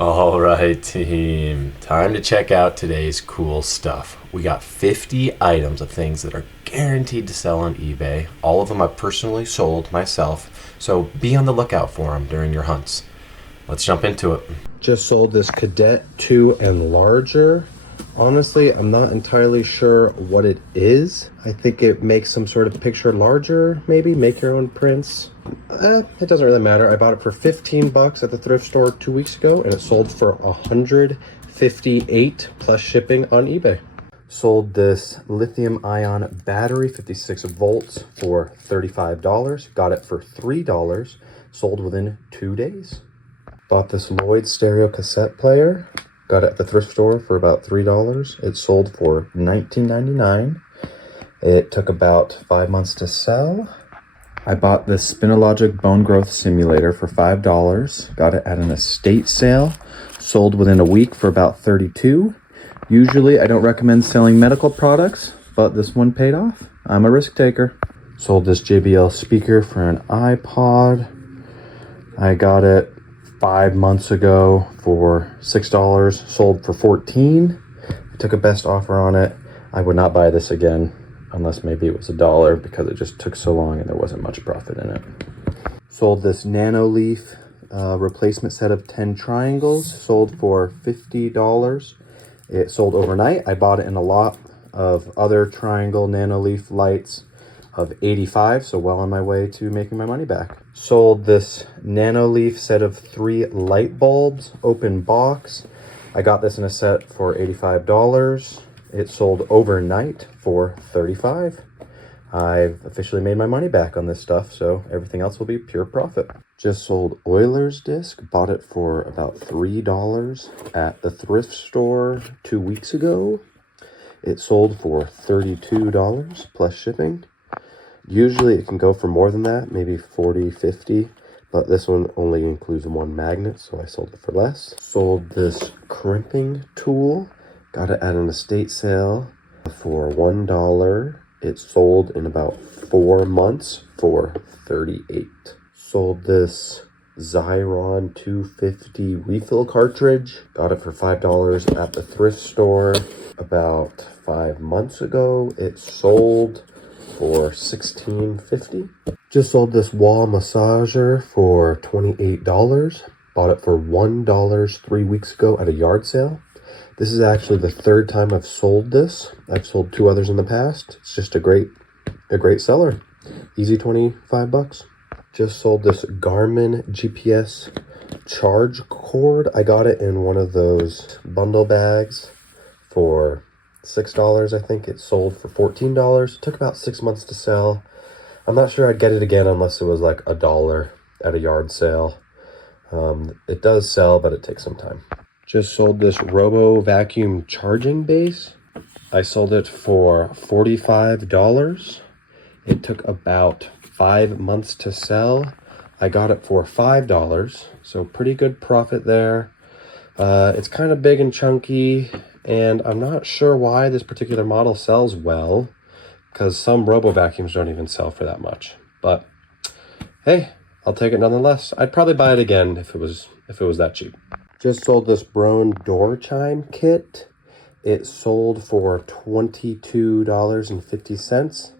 All right, team. Time to check out today's cool stuff. We got 50 items of things that are guaranteed to sell on eBay. All of them I've personally sold myself, so be on the lookout for them during your hunts. Let's jump into it. Just sold this Cadet 2 and larger. Honestly, I'm not entirely sure what it is. I think it makes some sort of picture larger, maybe make your own prints. It doesn't really matter. I bought it for 15 bucks at the thrift store 2 weeks ago, and it sold for 158 plus shipping on eBay. Sold this lithium ion battery, 56 volts, for $35. Got it for $3. Sold within 2 days. Bought this Lloyd stereo cassette player. Got it at the thrift store for about $3. It sold for $19.99. It took about 5 months to sell. I bought this Spinologic bone growth simulator for $5. Got it at an estate sale. Sold within a week for about $32. Usually I don't recommend selling medical products, but this one paid off. I'm a risk taker. Sold this JBL speaker for an iPod. I got it 5 months ago for $6, sold for $14. I took a best offer on it. I would not buy this again unless maybe it was $1 because it just took so long and there wasn't much profit in it. Sold this Nano Leaf replacement set of 10 triangles, sold for $50. It sold overnight. I bought it in a lot of other triangle Nano Leaf lights of 85, so well on my way to making my money back. Sold this Nano Leaf set of 3 light bulbs, open box. I got this in a set for $85. It sold overnight for $35. I've officially made my money back on this stuff, so everything else will be pure profit. Just sold Oilers disc, bought it for about $3 at the thrift store 2 weeks ago. It sold for $32 plus shipping. Usually it can go for more than that, maybe 40, 50, but this one only includes one magnet, so I sold it for less. Sold this crimping tool, got it at an estate sale for $1. It sold in about 4 months for $38. Sold this Xyron 250 refill cartridge, got it for $5 at the thrift store about 5 months ago. It sold for $16.50. Just sold this wall massager for $28. Bought it for $1 3 weeks ago at a yard sale. This is actually the 3rd time I've sold this. I've sold 2 others in the past. It's just a great seller. Easy 25 bucks. Just sold this Garmin GPS charge cord. I got it in one of those bundle bags for $6, I think. It sold for $14. Took about 6 months to sell. I'm not sure I'd get it again unless it was like $1 at a yard sale. It does sell, but it takes some time. Just sold this Robo vacuum charging base. I sold it for $45. It took about 5 months to sell. I got it for $5, so pretty good profit there. It's kind of big and chunky, and I'm not sure why this particular model sells well, because some robo vacuums don't even sell for that much. But hey, I'll take it nonetheless. I'd probably buy it again if it was that cheap. Just sold this Broan door chime kit. It sold for $22.50.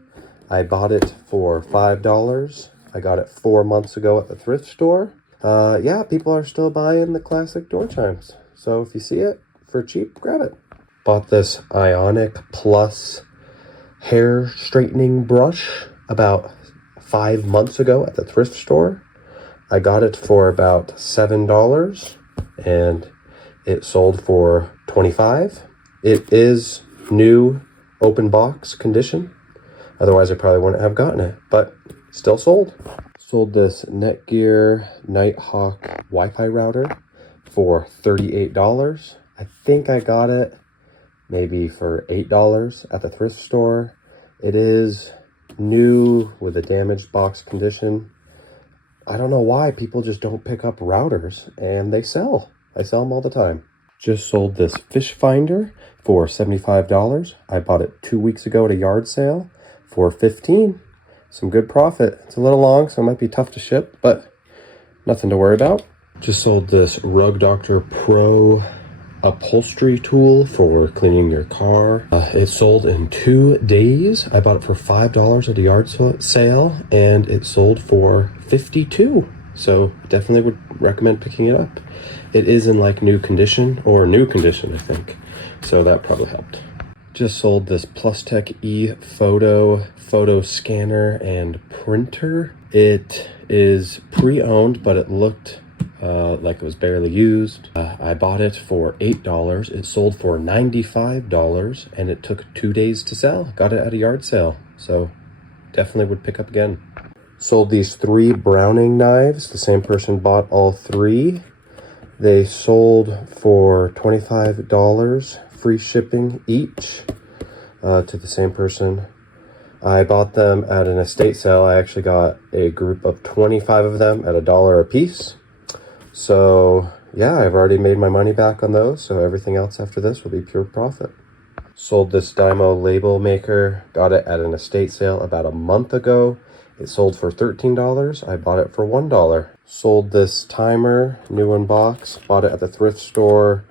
I bought it for $5. I got it 4 months ago at the thrift store. Yeah, people are still buying the classic door chimes. So if you see it for cheap, grab it. Bought this Ionic Plus hair straightening brush about 5 months ago at the thrift store. I got it for about $7 and it sold for $25. It is new open box condition. Otherwise I probably wouldn't have gotten it, but still sold. Sold this Netgear Nighthawk Wi-Fi router for $38. I think I got it maybe for $8 at the thrift store. It is new with a damaged box condition. I don't know why people just don't pick up routers, and they sell. I sell them all the time. Just sold this fish finder for $75. I bought it 2 weeks ago at a yard sale for $15. Some good profit. It's a little long, so it might be tough to ship, but nothing to worry about. Just sold this Rug Doctor Pro upholstery tool for cleaning your car. It sold in 2 days. I bought it for $5 at a yard sale, and it sold for $52. So definitely would recommend picking it up. It is in like new condition, I think. So that probably helped. Just sold this PlusTech photo scanner and printer. It is pre-owned, but it looked like it was barely used. I bought it for $8. It sold for $95, and it took 2 days to sell. Got it at a yard sale, so definitely would pick up again. Sold these 3 Browning knives. The same person bought all 3. They sold for $25, free shipping each, to the same person. I bought them at an estate sale. I actually got a group of 25 of them at $1 a piece. So yeah, I've already made my money back on those, so everything else after this will be pure profit. Sold this Dymo label maker. Got it at an estate sale about a month ago. It sold for $13. I bought it for $1. Sold this timer, new in box. Bought it at the thrift store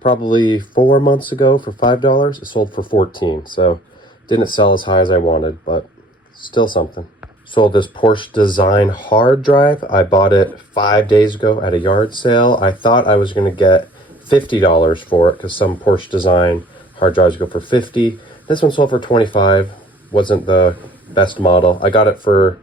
probably 4 months ago for $5. It sold for $14. So didn't sell as high as I wanted, but still something. Sold this Porsche Design hard drive. I bought it 5 days ago at a yard sale. I thought I was going to get $50 for it because some Porsche Design hard drives go for $50. This one sold for $25. Wasn't the best model. I got it for,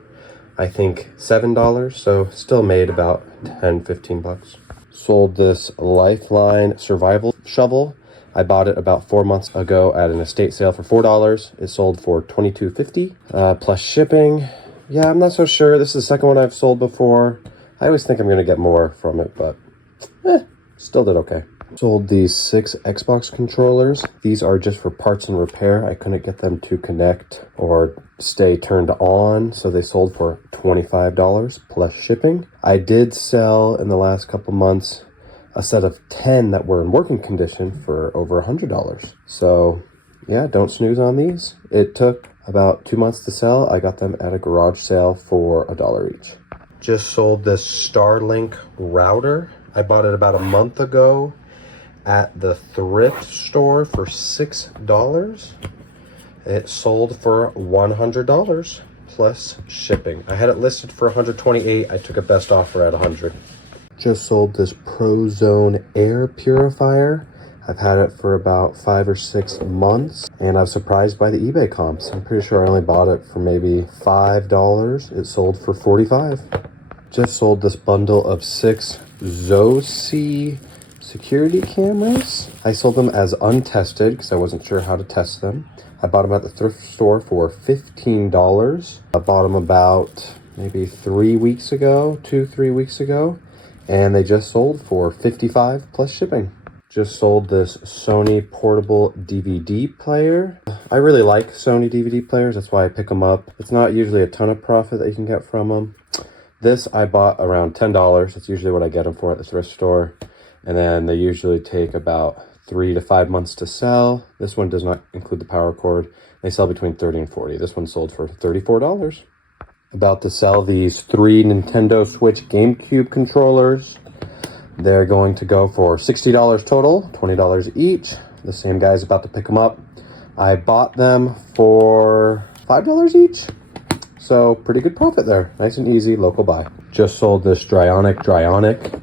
I think, $7, so still made about 10-15 bucks. Sold this Lifeline survival shovel. I bought it about 4 months ago at an estate sale for $4. It sold for $22.50 plus shipping. Yeah, I'm not so sure. This is the second one I've sold before. I always think I'm going to get more from it, but still did okay. Sold these 6 Xbox controllers. These are just for parts and repair. I couldn't get them to connect or stay turned on, so they sold for $25 plus shipping. I did sell in the last couple months a set of 10 that were in working condition for over $100. So yeah, don't snooze on these. It took about 2 months to sell. I got them at a garage sale for $1 each. Just sold this Starlink router. I bought it about a month ago at the thrift store for $6. It sold for $100 plus shipping. I had it listed for $128. I took a best offer at $100. Just sold this ProZone air purifier. I've had it for about 5 or 6 months, and I was surprised by the eBay comps. I'm pretty sure I only bought it for maybe $5. It sold for $45. Just sold this bundle of 6 Zosi security cameras. I sold them as untested because I wasn't sure how to test them. I bought them at the thrift store for $15. I bought them about maybe 3 weeks ago, 2-3 weeks ago, and they just sold for $55 plus shipping. Just sold this Sony portable DVD player. I really like Sony DVD players. That's why I pick them up. It's not usually a ton of profit that you can get from them. This I bought around $10. That's usually what I get them for at the thrift store. And then they usually take about 3 to 5 months to sell. This one does not include the power cord. They sell between $30 and $40. This one sold for $34. About to sell these 3 Nintendo Switch GameCube controllers. They're going to go for $60 total, $20 each. The same guy's about to pick them up. I bought them for $5 each. So pretty good profit there. Nice and easy, local buy. Just sold this Dryonic.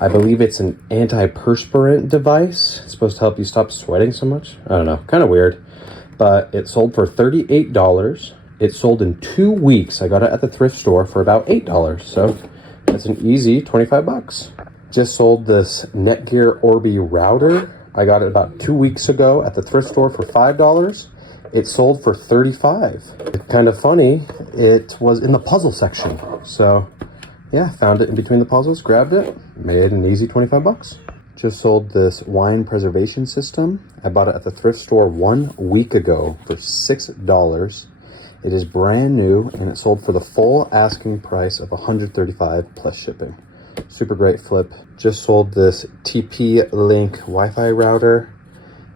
I believe it's an antiperspirant device. It's supposed to help you stop sweating so much. I don't know, kind of weird. But it sold for $38. It sold in 2 weeks. I got it at the thrift store for about $8. So that's an easy 25 bucks. Just sold this Netgear Orbi router. I got it about 2 weeks ago at the thrift store for $5. It sold for $35. It's kind of funny, it was in the puzzle section. So yeah, found it in between the puzzles, grabbed it, made an easy 25 bucks. Just sold this wine preservation system. I bought it at the thrift store 1 week ago for $6. It is brand new, and it sold for the full asking price of $135 plus shipping. Super great flip. Just sold this TP-Link Wi-Fi router.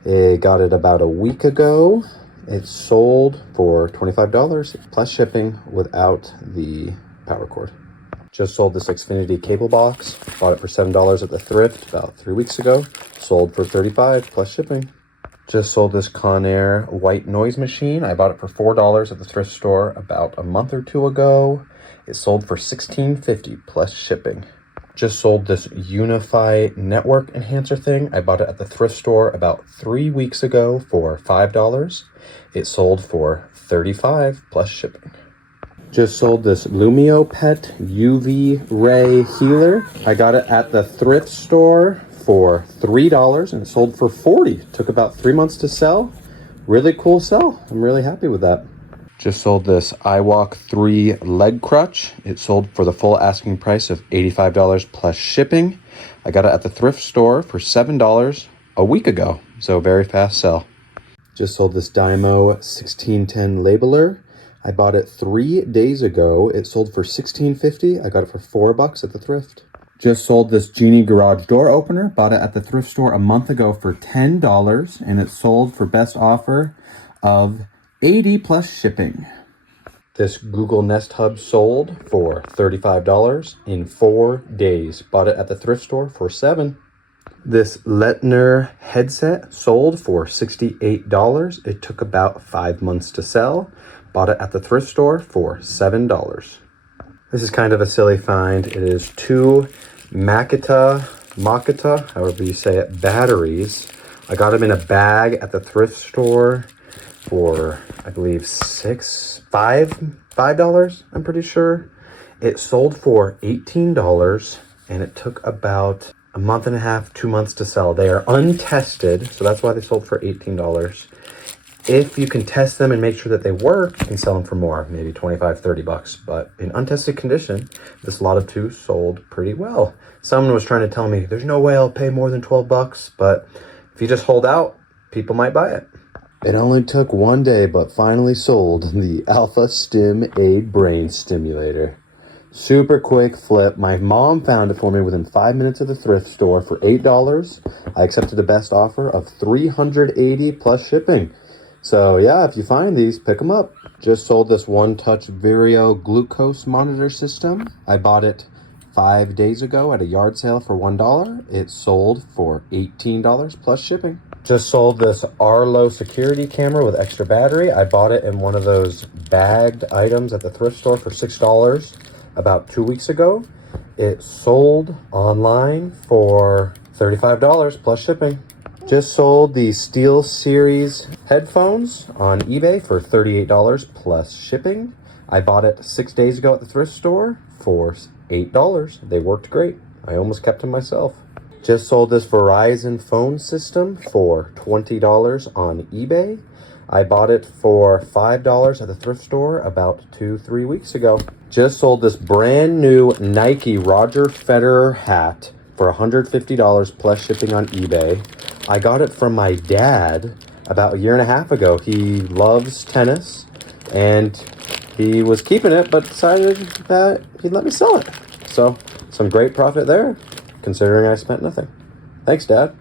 I got it about a week ago. It sold for $25 plus shipping without the power cord. Just sold this Xfinity cable box. Bought it for $7 at the thrift about 3 weeks ago. Sold for $35 plus shipping. Just sold this Conair white noise machine. I bought it for $4 at the thrift store about a month or two ago. It sold for $16.50 plus shipping. Just sold this Unify network enhancer thing. I bought it at the thrift store about 3 weeks ago for $5. It sold for $35 plus shipping. Just sold this Lumio Pet UV Ray Healer. I got it at the thrift store for $3 and it sold for $40. Took about 3 months to sell. Really cool sell. I'm really happy with that. Just sold this iWalk 3 leg crutch. It sold for the full asking price of $85 plus shipping. I got it at the thrift store for $7 a week ago. So very fast sell. Just sold this Dymo 1610 labeler. I bought it 3 days ago. It sold for $16.50. I got it for $4 at the thrift. Just sold this Genie garage door opener. Bought it at the thrift store a month ago for $10 and it sold for best offer of $80 plus shipping. This Google Nest Hub sold for $35 in 4 days. Bought it at the thrift store for $7. This Lettner headset sold for $68. It took about 5 months to sell. Bought it at the thrift store for $7. This is kind of a silly find. It is 2 Makita, however you say it, batteries. I got them in a bag at the thrift store for, I believe, $5, I'm pretty sure. It sold for $18 and it took about a month and a half, 2 months to sell. They are untested, so that's why they sold for $18. If you can test them and make sure that they work, you can sell them for more, maybe $25, $30. But in untested condition, this lot of 2 sold pretty well. Someone was trying to tell me, there's no way I'll pay more than $12, but if you just hold out, people might buy it. It only took 1 day, but finally sold the Alpha Stim Aid Brain Stimulator. Super quick flip. My mom found it for me within 5 minutes of the thrift store for $8. I accepted the best offer of $380 plus shipping. So yeah, if you find these, pick them up. Just sold this One Touch Vireo glucose monitor system. I bought it 5 days ago at a yard sale for $1. It sold for $18 plus shipping. Just sold this Arlo security camera with extra battery. I bought it in one of those bagged items at the thrift store for $6 about 2 weeks ago. It sold online for $35 plus shipping. Just sold the Steel Series headphones on eBay for $38 plus shipping. I bought it 6 days ago at the thrift store for $8. They worked great. I almost kept them myself. Just sold this Verizon phone system for $20 on eBay. I bought it for $5 at the thrift store about 2-3 weeks ago. Just sold this brand new Nike Roger Federer hat for $150 plus shipping on eBay. I got it from my dad about a year and a half ago. He loves tennis and he was keeping it, but decided that he'd let me sell it. So some great profit there, considering I spent nothing. Thanks, Dad.